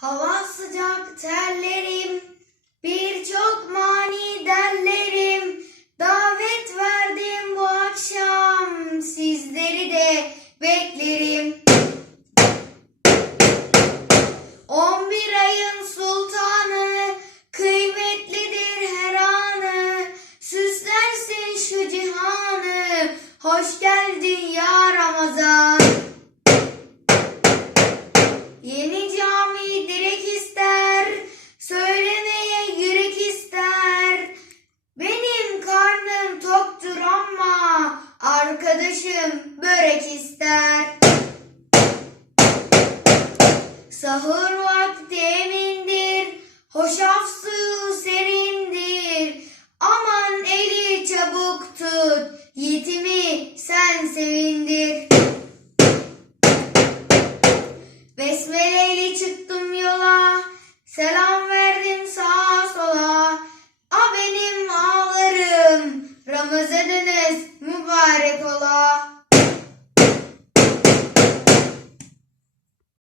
Hava sıcak terlerim, birçok mani derlerim. Davet verdim bu akşam, sizleri de beklerim. 11 ayın sultanı, kıymetlidir her anı. Süslersin şu cihanı, hoş geldin ya Ramazan. Arkadaşım börek ister. Sahur vakti emindir, hoşaf suyu serindir. Aman eli çabuk tut, yetimi sen sevindir. Besmeleyle çıktım yola, selam